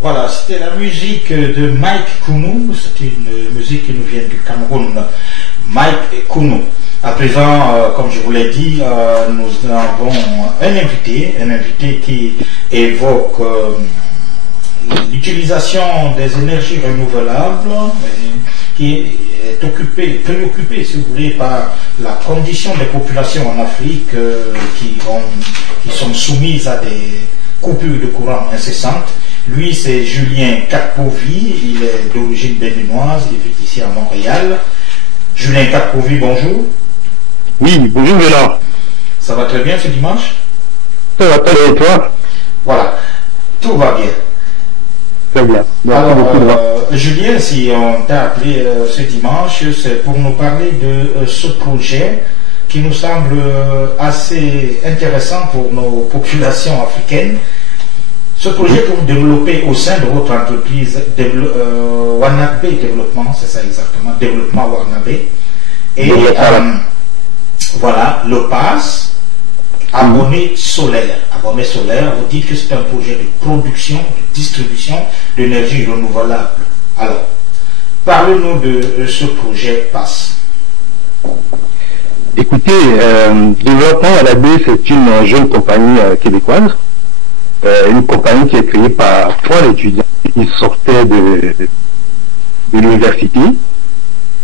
Voilà, c'était la musique de Mike Kounou, c'est une musique qui nous vient du Cameroun, Mike Kounou. À présent, comme je vous l'ai dit, nous avons un invité qui évoque l'utilisation des énergies renouvelables, qui est préoccupé, si vous voulez, par la condition des populations en Afrique qui sont soumises à des coupures de courant incessantes. Lui, c'est Julien Kakpovi, il est d'origine béninoise, il vit ici à Montréal. Julien Kakpovi, bonjour. Oui, bonjour Vélan. Ça va très bien ce dimanche? Ça va très bien et toi? Voilà, tout va bien. Très bien. Merci beaucoup. Julien, si on t'a appelé ce dimanche, c'est pour nous parler de ce projet qui nous semble assez intéressant pour nos populations africaines. Ce projet pour développer au sein de votre entreprise Wannabe Développement, c'est ça exactement, Développement Wannabe. Et voilà, le PAS, abonné solaire. Abonné solaire, vous dites que c'est un projet de production, de distribution d'énergie renouvelable. Alors, parlez-nous de ce projet PAS. Écoutez, Développement Wannabe, c'est une jeune compagnie québécoise. Une compagnie qui est créée par 3 étudiants qui sortaient de l'université,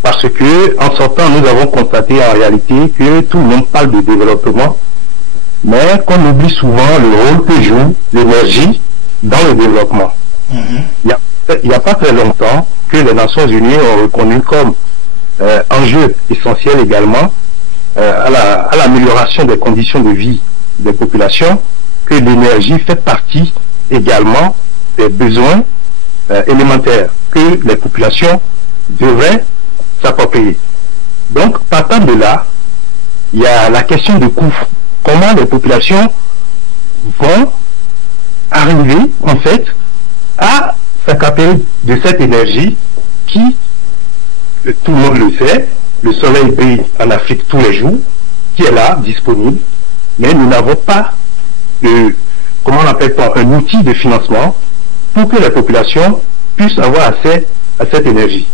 parce que en sortant, nous avons constaté en réalité que tout le monde parle de développement, mais qu'on oublie souvent le rôle que joue l'énergie dans le développement. Il n'y a pas très longtemps que les Nations Unies ont reconnu comme enjeu essentiel également à l'amélioration des conditions de vie des populations, que l'énergie fait partie également des besoins élémentaires que les populations devraient s'approprier. Donc, partant de là, il y a la question de coût. Comment les populations vont arriver, en fait, à s'accaparer de cette énergie qui, tout le monde le sait, le soleil brille en Afrique tous les jours, qui est là, disponible, mais nous n'avons pas comment on appelle ça, un outil de financement pour que la population puisse avoir accès à cette énergie.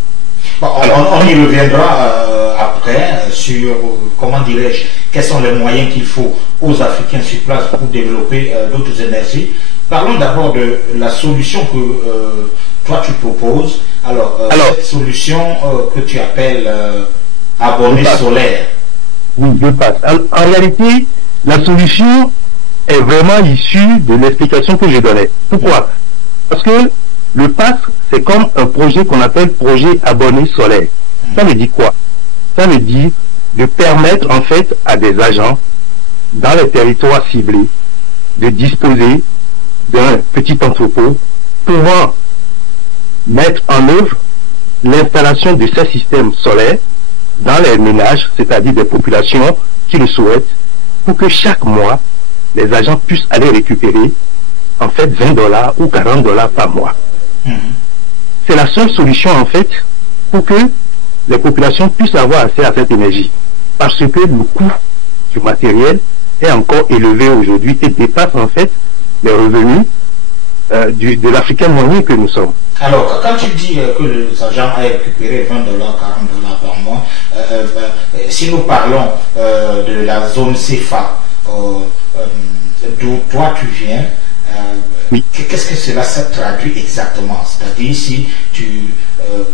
Bon, on y reviendra après sur, comment dirais-je, quels sont les moyens qu'il faut aux Africains sur place pour développer d'autres énergies. Parlons d'abord de la solution que toi tu proposes. Alors cette solution que tu appelles abonné solaire. Oui, je passe. En réalité, la solution est vraiment issue de l'explication que je donnais. Pourquoi? Parce que le PAS, c'est comme un projet qu'on appelle projet abonné solaire. Ça veut dire quoi? Ça veut dire de permettre en fait à des agents dans les territoires ciblés de disposer d'un petit entrepôt pouvant mettre en œuvre l'installation de ces systèmes solaires dans les ménages, c'est-à-dire des populations qui le souhaitent, pour que chaque mois, les agents puissent aller récupérer en fait 20 $ ou 40 $ par mois. C'est la seule solution en fait pour que les populations puissent avoir accès à cette énergie. Parce que le coût du matériel est encore élevé aujourd'hui et dépasse en fait les revenus de l'Africain moyen que nous sommes. Alors, quand tu dis que les agents aient récupéré 20 $, 40 $ par mois, si nous parlons de la zone CFA, d'où toi tu viens, oui. Qu'est-ce que cela se traduit exactement? C'est-à-dire si tu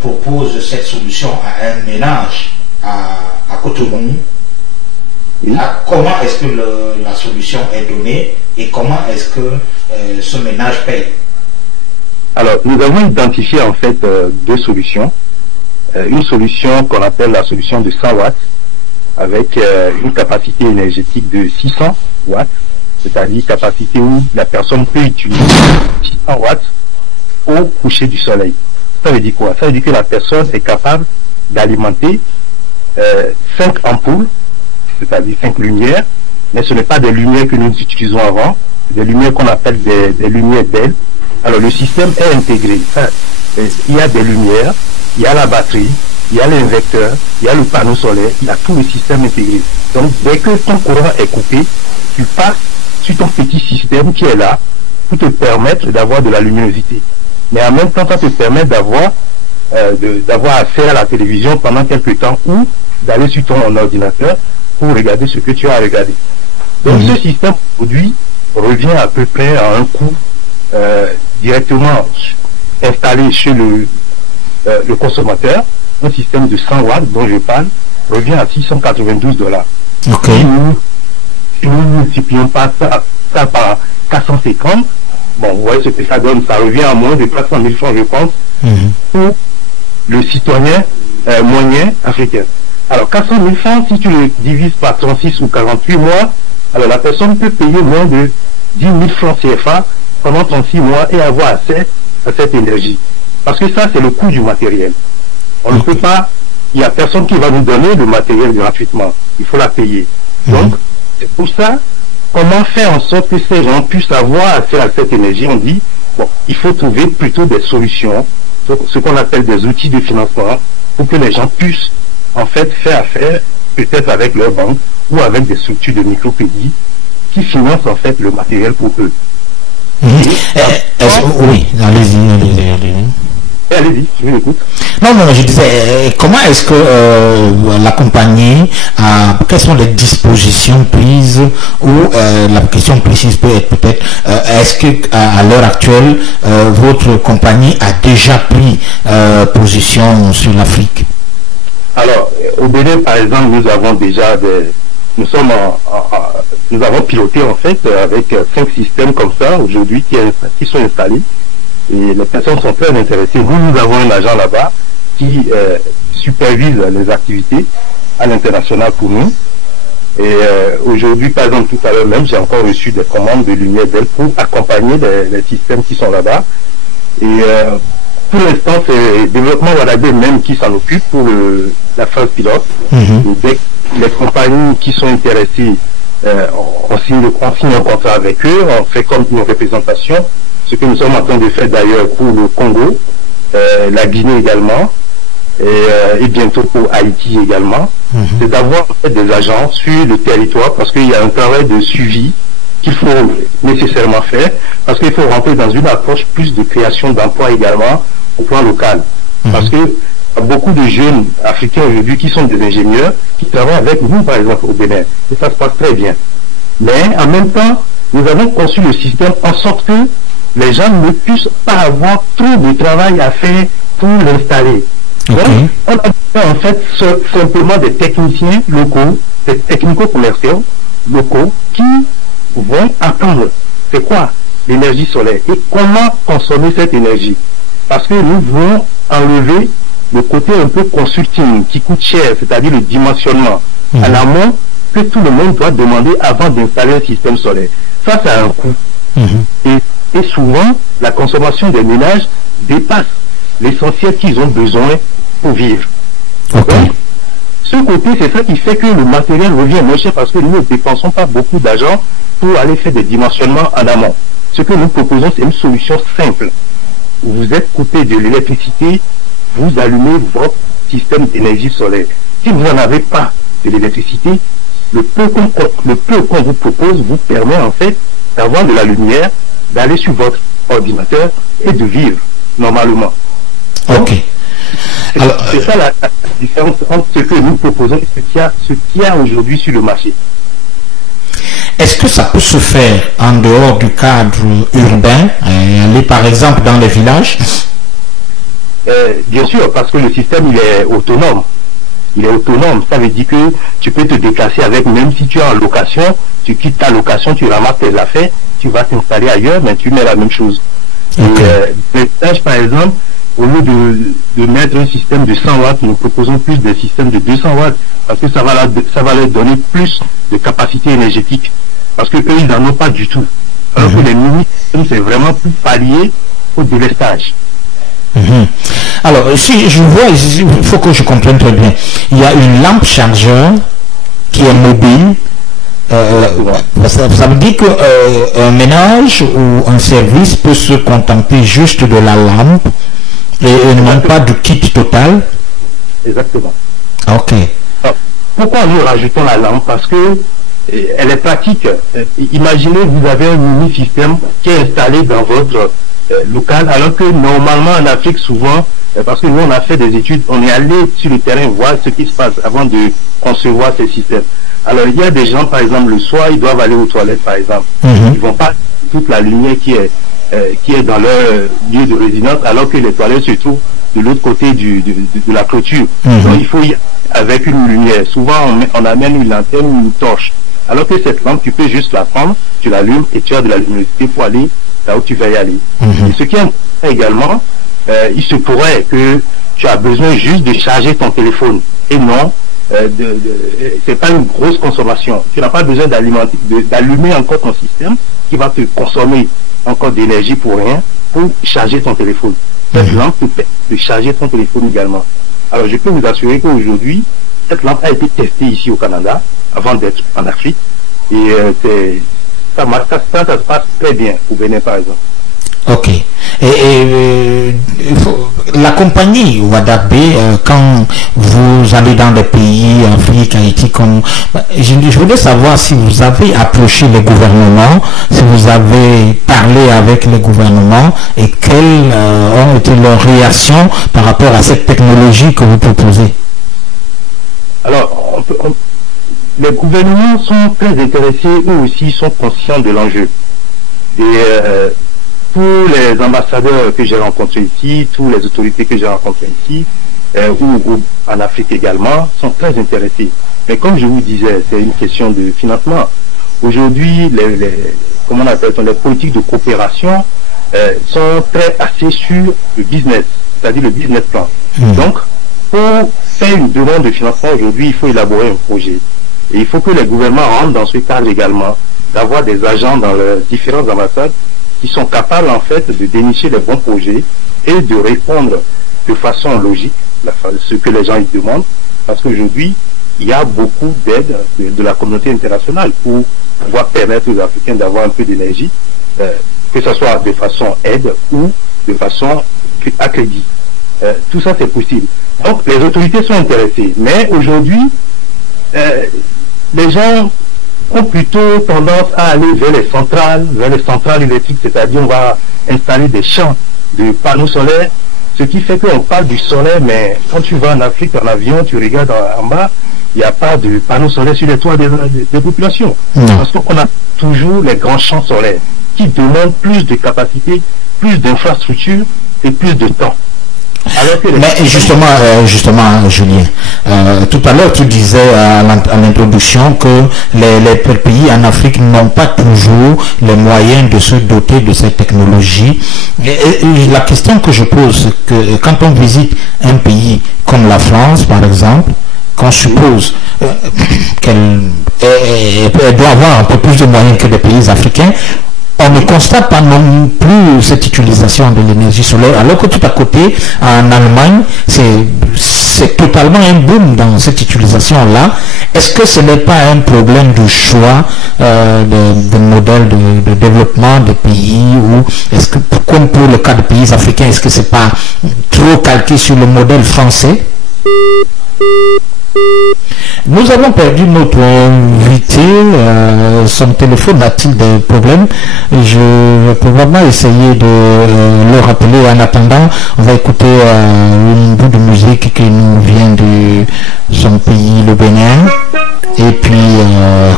proposes cette solution à un ménage à Cotonou, oui. Comment est-ce que la solution est donnée et comment est-ce que ce ménage paye? Alors, nous avons identifié en fait 2 solutions. Une solution qu'on appelle la solution de 100 watts avec une capacité énergétique de 600 watts, c'est-à-dire capacité où la personne peut utiliser 600 watts au coucher du soleil. Ça veut dire quoi? Ça veut dire que la personne est capable d'alimenter 5 ampoules, c'est-à-dire 5 lumières, mais ce n'est pas des lumières que nous utilisons avant, des lumières qu'on appelle des lumières d'ailes. Alors le système est intégré. Il y a des lumières, il y a la batterie, il y a l'invecteur, il y a le panneau solaire, il y a tout le système intégré. Donc dès que ton courant est coupé, tu passes sur ton petit système qui est là pour te permettre d'avoir de la luminosité. mais en même temps, ça te permet d'avoir accès à la télévision pendant quelques temps ou d'aller sur ton ordinateur pour regarder ce que tu as à regarder. Donc ce système aujourd'hui revient à peu près à un coût directement installé chez le consommateur. Un système de 100 watts dont je parle revient à $692. Ok. Si nous ne multiplions pas ça par 450, bon, vous voyez ce que ça donne, ça revient à moins de 400 000 francs, je pense, pour le citoyen moyen africain. Alors 400 000 francs, si tu le divises par 36 ou 48 mois, alors la personne peut payer moins de 10 000 francs CFA pendant 36 mois et avoir accès à cette énergie. Parce que ça, c'est le coût du matériel. On ne peut pas, il n'y a personne qui va nous donner le matériel gratuitement. Il faut la payer. Donc, c'est pour ça, comment faire en sorte que ces gens puissent avoir accès à cette énergie? On dit, bon, il faut trouver plutôt des solutions, ce qu'on appelle des outils de financement, pour que les gens puissent, en fait, faire affaire, peut-être avec leur banque, ou avec des structures de microcrédit, qui financent, en fait, le matériel pour eux. Oui, allez-y. Allez-y, je vous écoute. Non, je disais, comment est-ce que la compagnie, quelles sont les dispositions prises, ou la question précise peut être peut-être, est-ce que à l'heure actuelle, votre compagnie a déjà pris position sur l'Afrique? Alors, au Bénin, par exemple, nous avons déjà nous avons piloté en fait avec 5 systèmes comme ça aujourd'hui qui sont installés. Et les personnes sont très intéressées. Nous avons un agent là-bas qui supervise les activités à l'international pour nous. Et aujourd'hui, par exemple, tout à l'heure même, j'ai encore reçu des commandes de lumière d'elle pour accompagner les systèmes qui sont là-bas. Et pour l'instant, c'est Développement Wadabé même qui s'en occupe pour la phase pilote. Et dès que les compagnies qui sont intéressées, on signe un contrat avec eux, on fait comme une représentation. Ce que nous sommes en train de faire d'ailleurs pour le Congo, la Guinée également, et bientôt pour Haïti également, c'est d'avoir en fait des agents sur le territoire, parce qu'il y a un travail de suivi qu'il faut nécessairement faire, parce qu'il faut rentrer dans une approche plus de création d'emplois également au plan local. Parce que y a beaucoup de jeunes africains aujourd'hui qui sont des ingénieurs, qui travaillent avec nous par exemple au Bénin, et ça se passe très bien. Mais en même temps, nous avons conçu le système en sorte que les gens ne puissent pas avoir trop de travail à faire pour l'installer. Donc, on a en fait simplement des techniciens locaux, des technico-commerciaux locaux qui vont apprendre c'est quoi l'énergie solaire et comment consommer cette énergie. Parce que nous voulons enlever le côté un peu consulting qui coûte cher, c'est-à-dire le dimensionnement à l'amont que tout le monde doit demander avant d'installer un système solaire. Ça a un coût. Et souvent, la consommation des ménages dépasse l'essentiel qu'ils ont besoin pour vivre. Donc, ce côté, c'est ça qui fait que le matériel revient moins cher parce que nous ne dépensons pas beaucoup d'argent pour aller faire des dimensionnements en amont. Ce que nous proposons, c'est une solution simple. Vous êtes coupé de l'électricité, vous allumez votre système d'énergie solaire. Si vous n'en avez pas de l'électricité, le peu qu'on vous propose vous permet en fait d'avoir de la lumière, d'aller sur votre ordinateur et de vivre normalement. Ok. C'est ça la différence entre ce que nous proposons et ce qu'il y a aujourd'hui sur le marché. Est-ce que ça peut se faire en dehors du cadre urbain, aller par exemple dans les villages? Bien sûr, parce que le système il est autonome. Il est autonome, ça veut dire que tu peux te déplacer avec, même si tu es en location, tu quittes ta location, tu ramasses tes affaires, tu vas t'installer ailleurs, mais tu mets la même chose. Les villages, par exemple, au lieu de mettre un système de 100 watts, nous proposons plus des systèmes de 200 watts, parce que ça va leur donner plus de capacité énergétique, parce que eux, ils n'en ont pas du tout. Alors que les mini-systèmes, c'est vraiment pour pallier au délestage. Alors, si je vois, il faut que je comprenne très bien. Il y a une lampe chargeur qui est mobile. Ça veut dire qu'un ménage ou un service peut se contenter juste de la lampe et non pas du kit total. Exactement. Ok. Alors, pourquoi nous rajoutons la lampe? Parce que elle est pratique. Imaginez, vous avez un mini-système qui est installé dans votre locales, alors que normalement en Afrique, souvent, parce que nous on a fait des études, on est allé sur le terrain voir ce qui se passe avant de concevoir ces systèmes. Alors il y a des gens, par exemple, le soir, ils doivent aller aux toilettes, par exemple. Ils vont pas toute la lumière qui est dans leur lieu de résidence, alors que les toilettes se trouvent de l'autre côté de la clôture. Donc il faut y aller avec une lumière. Souvent on amène une lanterne ou une torche. Alors que cette lampe, tu peux juste la prendre, tu l'allumes et tu as de la luminosité pour aller là où tu vas y aller. Et ce qui est important également, il se pourrait que tu as besoin juste de charger ton téléphone et non, c'est pas une grosse consommation. Tu n'as pas besoin d'allumer encore ton système qui va te consommer encore d'énergie pour rien pour charger ton téléphone. Cette lampe te permet de charger ton téléphone également. Alors je peux vous assurer qu'aujourd'hui, cette lampe a été testée ici au Canada avant d'être en Afrique et ça se passe très bien au Bénin par exemple. Ok. La compagnie Wadabé, quand vous allez dans des pays, Afrique, Haïti, je voulais savoir si vous avez approché les gouvernements, si vous avez parlé avec les gouvernements et quelles ont été leurs réactions par rapport à cette technologie que vous proposez. Alors, les gouvernements sont très intéressés, eux aussi sont conscients de l'enjeu. Et tous les ambassadeurs que j'ai rencontrés ici, toutes les autorités que j'ai rencontrées ici, ou en Afrique également, sont très intéressés. Mais comme je vous disais, c'est une question de financement. Aujourd'hui, comment on appelle ça, les politiques de coopération sont très axées sur le business, c'est-à-dire le business plan. Donc, pour faire une demande de financement aujourd'hui, il faut élaborer un projet. Et il faut que les gouvernements rentrent dans ce cadre également, d'avoir des agents dans leurs différentes ambassades qui sont capables en fait de dénicher les bons projets et de répondre de façon logique ce que les gens ils demandent, parce qu'aujourd'hui il y a beaucoup d'aide de la communauté internationale pour pouvoir permettre aux Africains d'avoir un peu d'énergie, que ce soit de façon aide ou de façon à crédit. Tout ça c'est possible. Donc les autorités sont intéressées, mais aujourd'hui les gens ont plutôt tendance à aller vers les centrales électriques, c'est-à-dire on va installer des champs de panneaux solaires, ce qui fait qu'on parle du soleil, mais quand tu vas en Afrique en avion, tu regardes en bas, il n'y a pas de panneaux solaires sur les toits des populations. Parce qu'on a toujours les grands champs solaires qui demandent plus de capacité, plus d'infrastructures et plus de temps. Mais justement, Julien, tout à l'heure tu disais à l'introduction que les pays en Afrique n'ont pas toujours les moyens de se doter de cette technologie. Et la question que je pose, c'est que quand on visite un pays comme la France, par exemple, qu'on suppose qu'elle doit avoir un peu plus de moyens que les pays africains, on ne constate pas non plus cette utilisation de l'énergie solaire, alors que tout à côté, en Allemagne, c'est totalement un boom dans cette utilisation-là. Est-ce que ce n'est pas un problème de choix de modèle de développement des pays, ou est-ce que, comme pour le cas des pays africains, est-ce que c'est pas trop calqué sur le modèle français? Nous avons perdu notre invité, son téléphone a-t-il des problèmes? Je vais probablement essayer de le rappeler. En attendant, on va écouter une bout de musique qui nous vient de son pays, le Bénin. Et puis,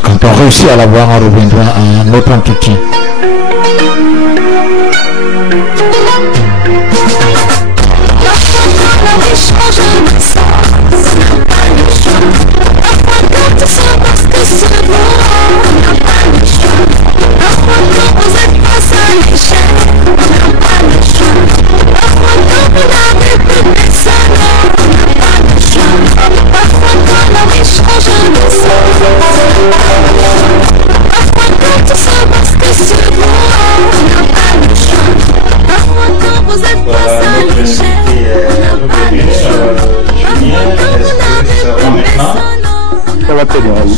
quand on réussit à l'avoir, on reviendra à notre entretien. Ça va très bien, oui.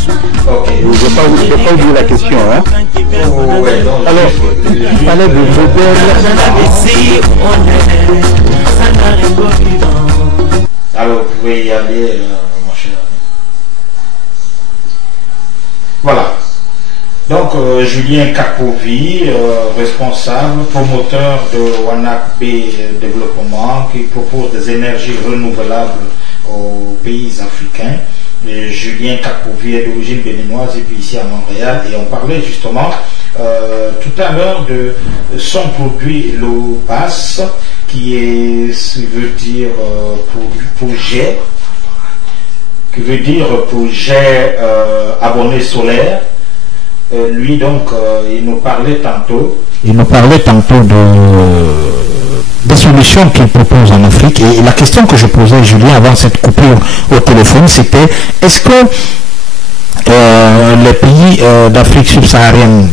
Okay. Je n'ai pas oublié la question. Hein? Alors, il fallait de modèles. Alors, vous pouvez y aller, mon cher. Voilà. Donc, Julien Kakovi, responsable, promoteur de Wanak B Développement, qui propose des énergies renouvelables aux pays africains. Et Julien Kakovi est d'origine béninoise et puis ici à Montréal. Et on parlait justement tout à l'heure de son produit l'OPAS, qui veut dire projet, qui veut dire projet abonné solaire. Lui donc, il nous parlait tantôt. Il nous parlait tantôt des solutions qu'il propose en Afrique. Et la question que je posais à Julien avant cette coupure au téléphone, c'était est-ce que les pays d'Afrique subsaharienne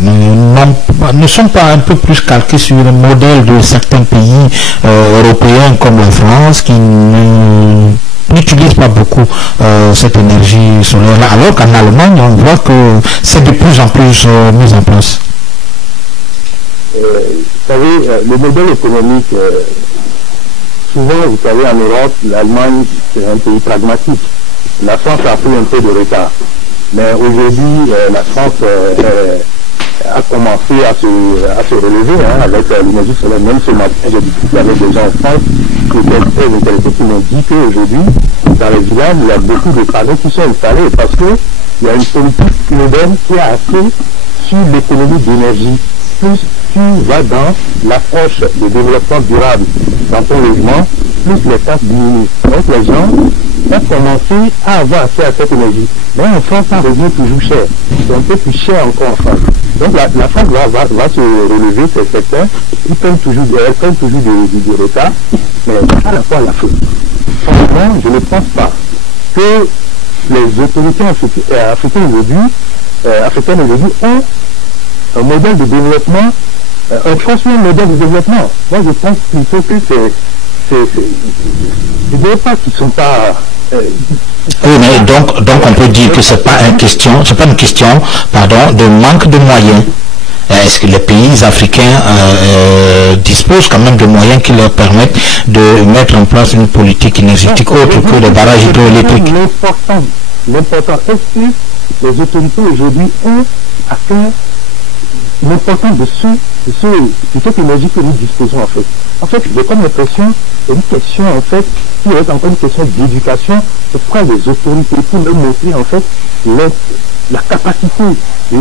ne sont pas un peu plus calqués sur le modèle de certains pays européens comme la France qui n'utilisent pas beaucoup cette énergie solaire-là, alors qu'en Allemagne, on voit que c'est de plus en plus mis en place. Vous savez, le modèle économique, souvent, vous savez, en Europe, l'Allemagne, c'est un pays pragmatique. La France a pris un peu de retard. Mais aujourd'hui, la France a commencé à se relever avec l'énergie solaire. Même ce matin, j'ai discuté avec des gens en France qui étaient très intéressés, qui m'ont dit qu'aujourd'hui, dans les villages, il y a beaucoup de panneaux qui sont installés parce qu'il y a une politique urbaine qui est axée sur l'économie d'énergie. Plus tu vas dans l'approche de développement durable dans ton logement, plus les taxes diminuent. Donc les gens vont commencer à avoir accès à cette énergie. Mais en France, ça revient toujours cher. C'est un peu plus cher encore en France. Donc la France va se relever, c'est certain. Ils prennent toujours du retard, mais à la fois la faute. Franchement, je ne pense pas que les autorités africaines aujourd'hui ont un modèle de développement, un transfert modèle de développement. Moi, je pense plutôt que c'est des développements qui ne sont pas... oui, mais donc on peut dire que c'est pas une question, de manque de moyens. Est-ce que les pays africains disposent quand même de moyens qui leur permettent de mettre en place une politique énergétique autre que les barrages hydroélectriques? L'important, est-ce que les autorités aujourd'hui ont à faire l'important de cette énergie que nous disposons en fait. En fait, j'ai comme l'impression c'est une question en fait qui est encore une question d'éducation auprès des autorités pour leur montrer en fait la capacité de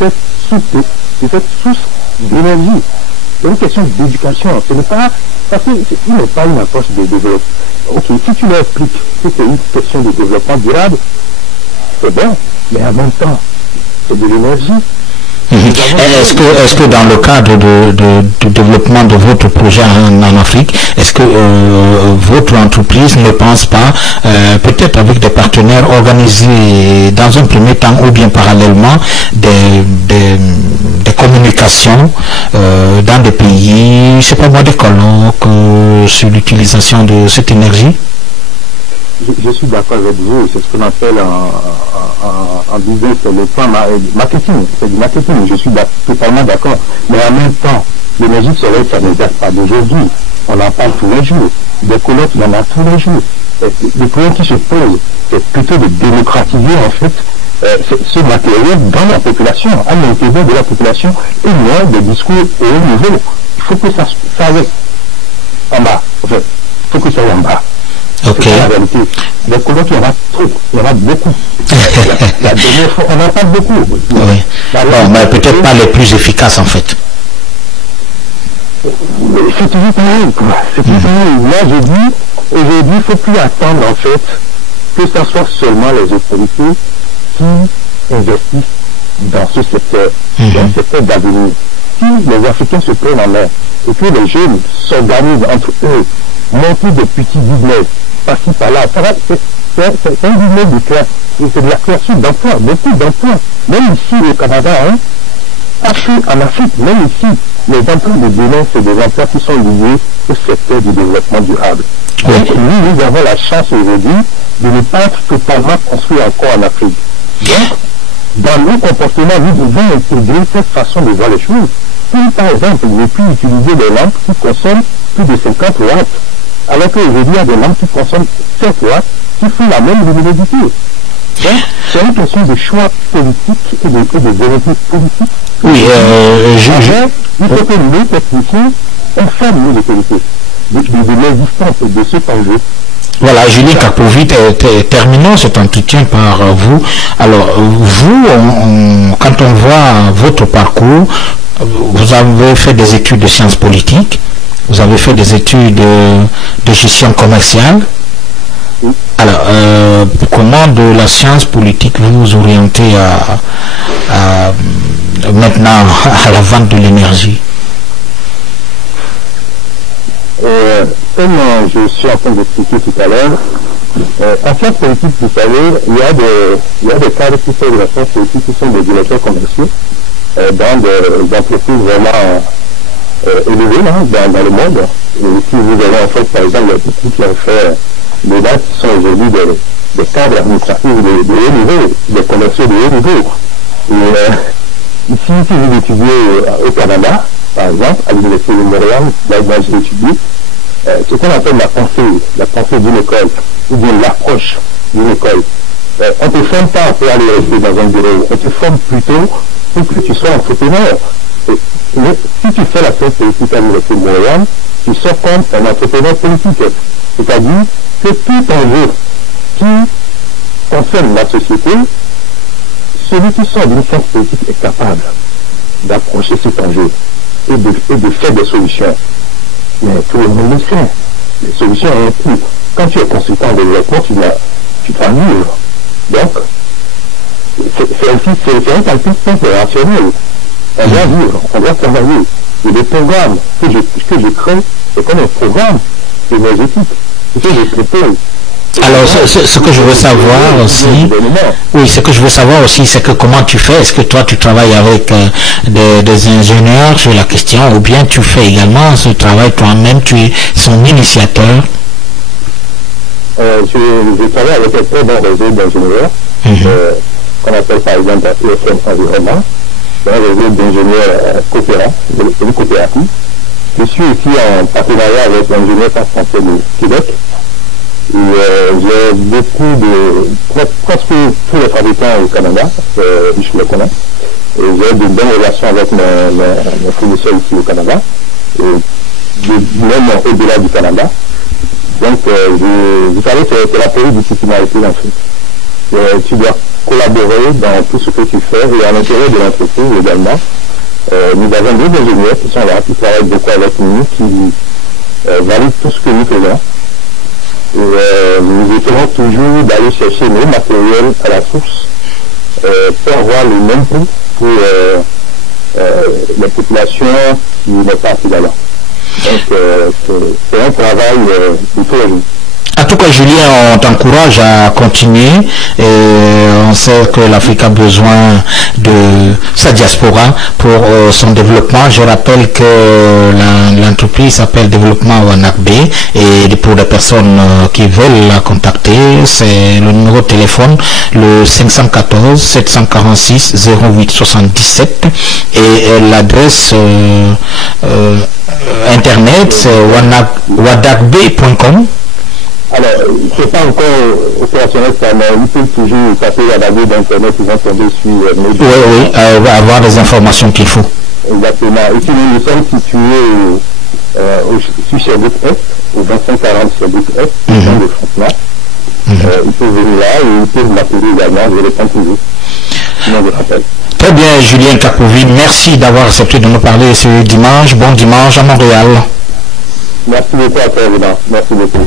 cette source d'énergie. C'est une question d'éducation. Ce n'est pas parce qu'il n'est pas une approche de développement. Ok, si tu leur expliques que c'est une question de développement durable, c'est bon, mais en même temps, c'est de l'énergie. Est-ce que dans le cadre du développement de votre projet en Afrique, est-ce que votre entreprise ne pense pas, peut-être avec des partenaires, organiser dans un premier temps ou bien parallèlement des communications dans des pays, je sais pas moi, des colloques sur l'utilisation de cette énergie? Je suis d'accord avec vous, c'est ce qu'on appelle en business le plan marketing, c'est du marketing, je suis totalement d'accord. Mais en même temps, l'énergie solaire, ça ne date pas d'aujourd'hui. On en parle tous les jours. Des colloques, il y en a tous les jours. Le problème qui se pose, c'est plutôt de démocratiser en fait ce matériel dans la population, à l'intérieur de la population, et moins des discours au haut niveau. Il faut que ça aille en bas. En fait, il faut que ça aille en bas. Ok. La réalité. Les colloques, il y en a trop, il y en a beaucoup. La dernière fois, on en parle beaucoup. Oui. Bon, mais peut-être pas les plus efficaces en fait. C'est toujours pareil, quoi. C'est toujours pareil. Moi, je dis, aujourd'hui, il ne faut plus attendre, en fait, que ce soit seulement les autorités qui investissent dans ce secteur, dans ce secteur d'avenir. Si les Africains se prennent en main et que les jeunes s'organisent entre eux, montent des petits business, par-ci, par-là, c'est un business de classe. Et c'est de la création d'emplois, beaucoup d'emplois. Même ici au Canada, en Afrique, même ici, les emplois de demain, c'est des emplois qui sont liés au secteur du développement durable. Oui. Donc, nous avons la chance aujourd'hui de ne pas être totalement construit encore en Afrique. Donc, dans nos comportements, nous devons intégrer cette façon de voir les choses. Si, par exemple, ne plus utiliser des lampes qui consomment plus de 50 watts, alors qu'aujourd'hui, il y a des lampes qui consomment 7 watts, qui font la même luminosité. Donc, c'est une question de choix politique et de volonté politique. Oui, il faut que les techniciens informent les autorités de l'existence de cet enjeu. Voilà, Julien Kapovit, terminons cet entretien par vous. Alors, vous, quand on voit votre parcours, vous avez fait des études de sciences politiques, vous avez fait des études de gestion commerciale. Alors, comment de la science politique vous vous orientez maintenant à la vente de l'énergie? Comme je suis en train d'expliquer tout à l'heure, en sciences politiques, vous savez, il y a des cadres qui font de la science politique qui sont des directeurs commerciaux dans des entreprises vraiment élevées dans le monde. Et si vous avez en fait, par exemple, il y a beaucoup qui ont fait des dates qui sont aujourd'hui des cadres administratifs de haut niveau, des commerciaux de haut niveau. Et ici, si vous étudiez au Canada, par exemple, à l'Université de Montréal, là où j'ai étudié, ce qu'on appelle la pensée d'une école, ou bien l'approche d'une école. On ne te forme pas pour aller rester dans un bureau, on te forme plutôt pour que tu sois entrepreneur. Mais si tu fais la science politique à l'Université de Montréal, tu sors comme un entrepreneur politique. C'est-à-dire que tout enjeu qui concerne la société, celui qui sort d'une science politique est capable d'approcher cet enjeu et de faire des solutions. Mais tout le monde le fait. Les solutions ont un coût. Quand tu es consultant en développement, tu dois vivre. Donc, c'est un calcul simple et rationnel. On doit vivre, on doit travailler. Et le programme que je crée, c'est comme un programme énergétique. C'est que je propose. Alors, ce que je veux savoir aussi, oui, ce que je veux savoir aussi, c'est que comment tu fais. Est-ce que toi, tu travailles avec des ingénieurs sur la question, ou bien tu fais également ce travail toi-même, tu es son initiateur? Je travaille avec un très bon réseau d'ingénieurs, qu'on appelle par exemple EFM Environnement, un réseau d'ingénieurs coopérants, une coopérative. Je suis ici en partenariat avec l'ingénieur français du Québec. Et j'ai beaucoup presque tous les fabricants au Canada, je le connais. Et j'ai de bonnes relations avec mes fournisseurs ici au Canada, et même au-delà du Canada. Donc, vous savez, c'est la pluridisciplinarité en fait. Tu dois collaborer dans tout ce que tu fais et à l'intérieur de l'entreprise également. Nous avons deux ingénieurs qui sont là, qui travaillent beaucoup avec nous, qui valident tout ce que nous faisons. Et nous essayons toujours d'aller chercher nos matériels à la source pour avoir le même prix pour les populations qui n'est pas équivalent. Donc c'est un travail de tous les jours. En tout cas, Julien, on t'encourage à continuer. Et on sait que l'Afrique a besoin de sa diaspora pour son développement. Je rappelle que l'entreprise s'appelle Développement Wanakbe, et pour les personnes qui veulent la contacter, c'est le numéro de téléphone, le 514 746 08 77, et l'adresse internet c'est wanakbe.com. Alors, c'est pas encore opérationnel, mais il peut toujours taper à la base d'internet, ils vont tomber sur nos Oui, avoir les informations qu'il faut. Exactement. Et puis nous sommes situés sur Sherbrooke Est, au 2540 Sherbrooke Est, au centre de Frontenac. Ils peuvent venir là et ils peuvent m'appeler également, je réponds toujours. Sinon, je rappelle. Très bien, Julien Kapovit, merci d'avoir accepté de nous parler ce dimanche. Bon dimanche à Montréal. Merci beaucoup à toi, Évident. Merci beaucoup.